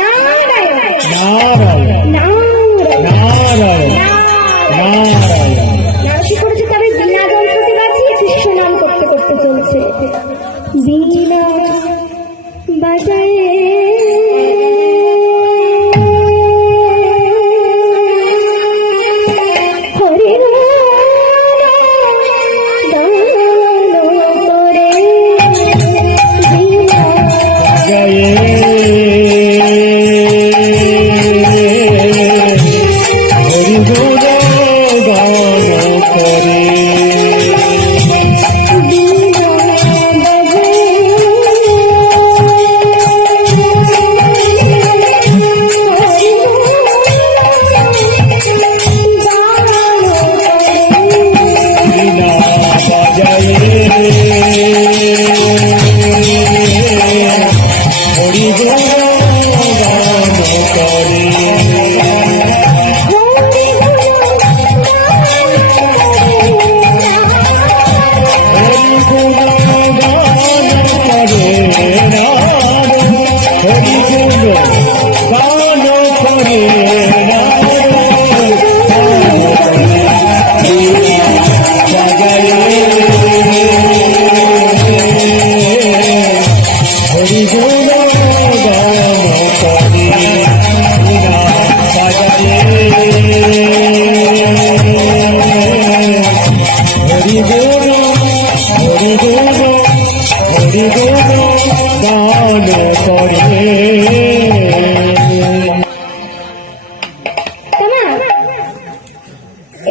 নারায়ণ নারায়ণ নারায়ণ নারায়ণ। নারসি করেছে তবে বীণা যন্ত্রটি বাজিয়ে কৃষ্ণ নাম করতে করতে চলছে। বীণা বাজায়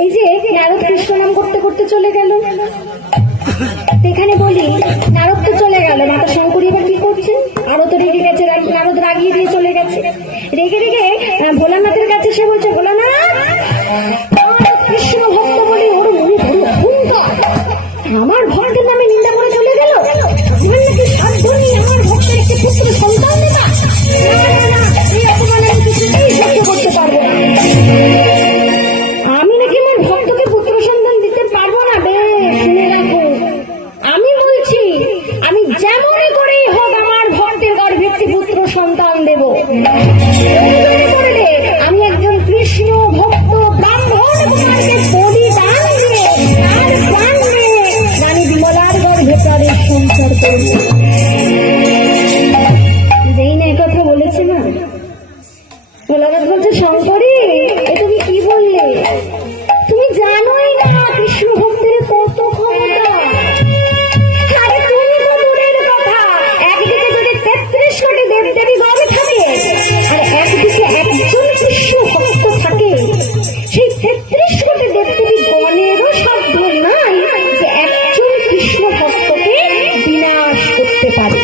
এই যে নারদ কৃষ্ণ নাম করতে করতে চলে গেল। এখানে বলি নারদ তো চলে গেল, মাতা শঙ্করী এবার কি করছেন? আরো তো রেগে গেছে, নারদ রাগিয়ে দিয়ে চলে গেছে। রেগে রেগে ভোলানাথের কাছে সে বলছে, ভোলানাথ কৃষ্ণ ভক্ত বলে ওর মনে ধরো আমার ভক্তের নামে নিন্দা করে চলে গেল। আমার নাকি সাধ্য নেই আমার ভক্তের একটি পুত্র সন্তান নেবা। এই অপমান আমি কিছুতেই সহ্য করতে পারবো না। আমি নাকি আমার ভক্তকে পুত্র সন্তান দিতে পারবো না। শুনে রাখো, আমি বলছি আমি যেমনই করেই হোক আমার ভক্তের গর্ভে একটি পুত্র সন্তান দেব। করলে আমি একজন কৃষ্ণ ভক্ত ব্রাহ্মণ কুমারকে বলিদান দিয়ে তার প্রাণ দিয়ে রানী বিমলার গর্ভে তাদের সংসার করব। যেই না কথা বলেছে না, ভোলানাথ বলছে, শঙ্করী এ তুমি কি বললে? তুমি জানোই না কৃষ্ণ ভক্তের কত ক্ষমতা। আরে তুমি তো দূরের কথা, একদিকে যদি 33 কোটি দেবদেবী গর্ভে থাকে আর একদিকে একজন কৃষ্ণ ভক্ত থাকে, সেই 33 কোটি দেবদেবী গণেরও সাধ্য নাই যে একজন কৃষ্ণ ভক্তকে বিনাশ করতে পারে।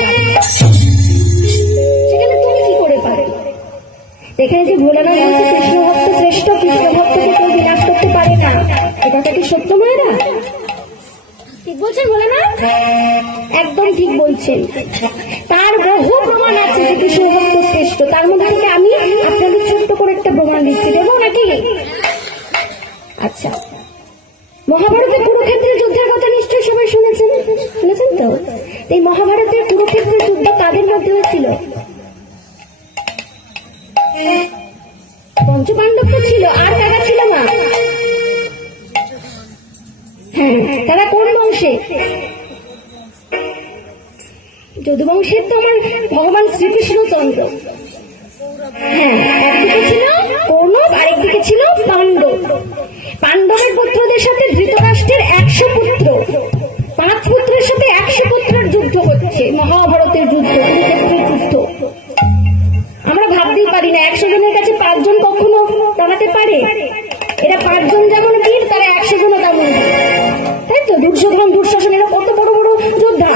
সেখানে তুমি কি করে পারো? এখানে যে ভোলানাথ বলছে কৃষ্ণ ভক্ত শ্রেষ্ঠ, কৃষ্ণ ভক্তকে কেউ বিনাশ করতে পারে না, এ কথা কি সত্য মায়েরা? ঠিক বলছেন ভোলানাথ? একদম ঠিক বলছেন। তার বহু প্রমাণ আছে যে কৃষ্ণ ভক্ত শ্রেষ্ঠ। তার মধ্যে থেকে আমি আপনাদের ছোট্ট করে একটা প্রমাণ দিচ্ছি, দেবো নাকি? আচ্ছা, মহাভারতের কুরুক্ষেত্রের যুদ্ধের কথা নিশ্চয়ই সবাই শুনেছেন। শুনেছেন তো? এই মহাভারতের কুরুক্ষেত্রের যুদ্ধ তাদের মধ্যে হয়েছিল। পঞ্চপাণ্ডব তো ছিল, আর কারা ছিল না? হ্যাঁ, তারা কোন বংশে? যদুবংশের তো আমার ভগবান শ্রীকৃষ্ণচন্দ্র। হ্যাঁ, একদিকে ছিল কৌরব, আরেকদিকে ছিল পাণ্ডব। পাণ্ডবের পুত্রদের সাথে ধৃতরাষ্ট্রের 100 পুত্র, 5 পুত্রের সাথে 100 পুত্রের যুদ্ধ হচ্ছে, মহাভারতের যুদ্ধ, কুরুক্ষেত্রের যুদ্ধ। আমরা ভাবতেই পারি না 100 জনের কাছে 5 জন কখনো দাঁড়াতে পারে। এরা 5 জন যেমন বীর, তারা 100 জনও তেমন, তাই তো? দুর্যোধন, দুঃশাসন এরা কত বড় বড় যোদ্ধা।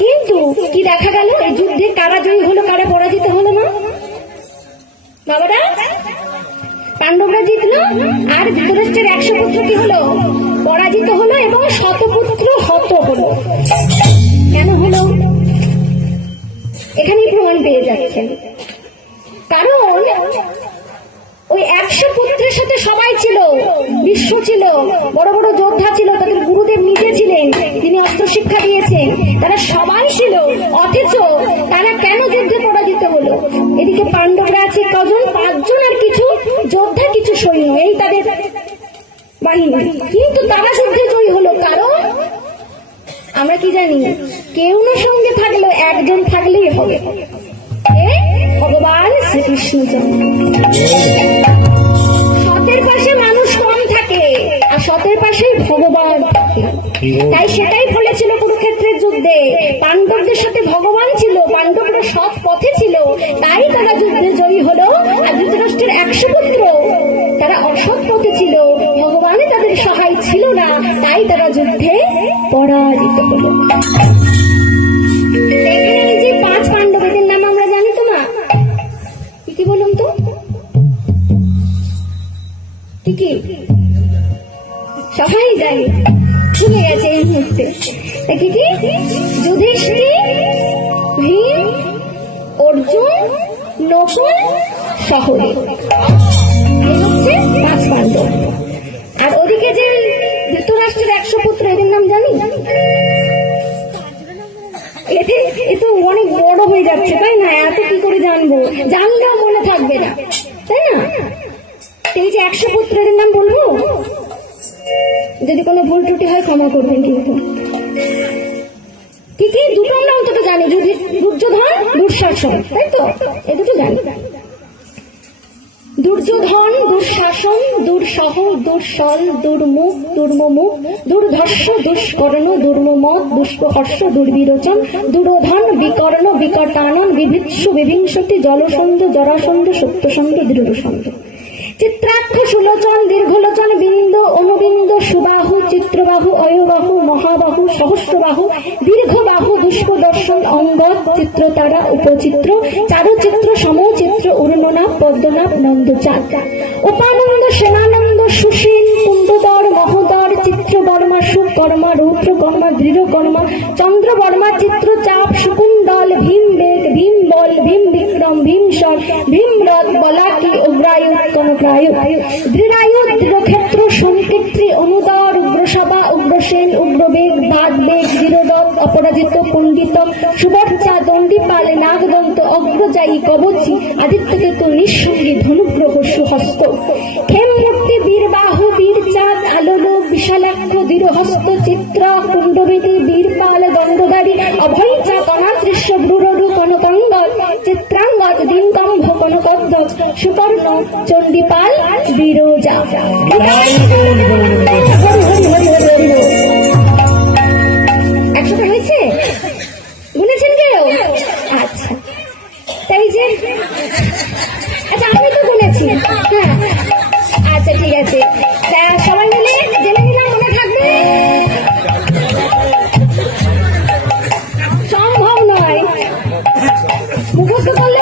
কিন্তু কি দেখা গেল, এই যুদ্ধে কারা জয়ী হলো, কারা পরাজিত হলো না? বাবারা, পাণ্ডবরা জিতলো আর ধৃতরাষ্ট্রের 100 পুত্র কি হলো? পরাজিত হলো এবং 100 পুত্র হত হলো। কেন হলো? এখানেই প্রমাণ পেয়ে যাচ্ছেন। কারণ ওই 100 পুত্রের সাথে সবাই ছিল, বিশ্ব ছিল, বড় বড় যোদ্ধা ছিল, তাদের গুরুদেব নিজে ছিলেন, তিনি অস্ত্র শিক্ষা দিয়েছেন, তারা সবাই ছিল, অথচ তারা কেন যুদ্ধে পরাজিত হলো? এদিকে পাণ্ডবরা আছে কজন? 5 জন আর কিছু যোদ্ধা, কিছু সৈন্য, এই তাদের বাহিনী, কিন্তু তারা যুদ্ধে জয়ী হলো। কারণ আমরা কি জানি, কেউ না সঙ্গে থাকলেও একজন থাকলেই হবে, ভগবান শ্রীকৃষ্ণ। সতের পাশে মানুষ কম থাকে আর সতের পাশেই ভগবান থাকে, তাই সেটাই ফলেছিল কুরুক্ষেত্রের যুদ্ধে। পাণ্ডবদের সাথে ভগবান ছিল, পাণ্ডবরা সৎ পথে ছিল, তাই তারা যুদ্ধে জয়ী হলো। আর ধৃতরাষ্ট্রের 100 পুত্র তারা অসৎ পথে ছিল, ভগবানই তাদের সহায় ছিল না, তাই তারা যুদ্ধে পরাজিত হলো। এই যে 5 পাণ্ডবদের নাম আমরা জানি তো না, কি বলুন তো, কি সবাই জানি, ভুলে গেছে এই মুহূর্তে। কি কি? যুধিষ্ঠির, ভীম, অর্জুন, নকুল, সহদেব, এই হচ্ছে 5 পাণ্ডব। আর ওদিকে যে ধৃতরাষ্ট্রের 100 পুত্র, এদের নাম জানি? এ তো অনেক বড় হয়ে যাচ্ছে, তাই না? এত কি করে জানবো? জানলেও মনে থাকবে না, তাই না? এই যে 100 পুত্রের নাম বলবো, যদি কোনো ভুল ত্রুটি হয় ক্ষমা করবেন। কিন্তু কি কি? দুটো আমরা অন্তত জানি, দুর্যোধন, দুঃশাসন, তাই তো? এ দুটো জানি। দুর্যোধন, দুঃশাসন, দুঃসহ, দুঃসল, দুর্মুখ, দুর্মমুখ, দুর্ধর্ষ, দুষ্কর্ণ, দুর্মমত, দুষ্পহর্ষ, দুর্বিরোচন, দুরোধন, বিকর্ণ, বিকটানন, বিভীৎসু, বিভিংসতি, জলসন্ধ, জরাসন্ধ, সত্যসন্ধ, দৃঢ়সন্ধ, চিত্রাক্ষ, সুলোচন, দীর্ঘলোচন, বিন্দ, অনুবিন্দ, সুবাহু, চিত্রবাহু, অয়বাহু, মহাবাহু, সহস্রবাহু, দীর্ঘবাহু, দুষ্পদর্শন, অঙ্গদ, চিত্রতারা, উপচিত্র, চারুচিত্র, সমচিত্র, উর্ণনাভ, পদ্মনাভ, নন্দচাঁদ, উপানন্দ, সেনানন্দ, সুশীল, কুণ্ডদর, মহোদর, চিত্রবর্মা, সুকর্মা, রৌদ্রকর্মা, দৃঢ়কর্মা, চন্দ্রবর্মা, চিত্রচাপ, শকুন্দল, ভীমবেগ, ভীমবল, ভীম বিক্রম, ভীমসর, ভীমরথ, বলাকি, অগ্রায়ু, কনকায়ু, দৃঢ়ায়ু, দৃঢ়ক্ষেত্র, সংকীর্তি, অনুদর, উগ্রসভা, উগ্রসেন, উগ্রবেগ, বাদবেগ, দৃঢ়রথ, অপরাজিত, পণ্ডিত, সুবর্চা, দণ্ডিপাল, নাগদন্ত, অগ্রজায়ী, কবচী, আদিত্যকেতু, নিঃসঙ্গী, ধনুগ্রহ, সুহস্ত, ক্ষেমমূর্তি, বীরবাহু, বীরচাঁদ, আলোলোক, বিশালাক্ষ, দৃঢ়হস্ত, চিত্র, কুণ্ডবিধি, বীরপাল, দণ্ডধারী, অভয়চা, কনাদৃশ্য, ভ্রুরু, কনকাঙ্গদ, চিত্রাঙ্গদ, দিনকম্ভ, কনকধ্বজ, সুকর্ণ, চণ্ডীপাল, বিরোজা। 100টা হয়েছে? গুনেছেন কেউ? আচ্ছা, তাই যে আচ্ছা আমি তো গুনেছি, হ্যাঁ আচ্ছা ঠিক আছে, সবাই মিলে জেনে নিলাম, মনে থাকবে? সম্ভব নয়, মুখস্থ করলে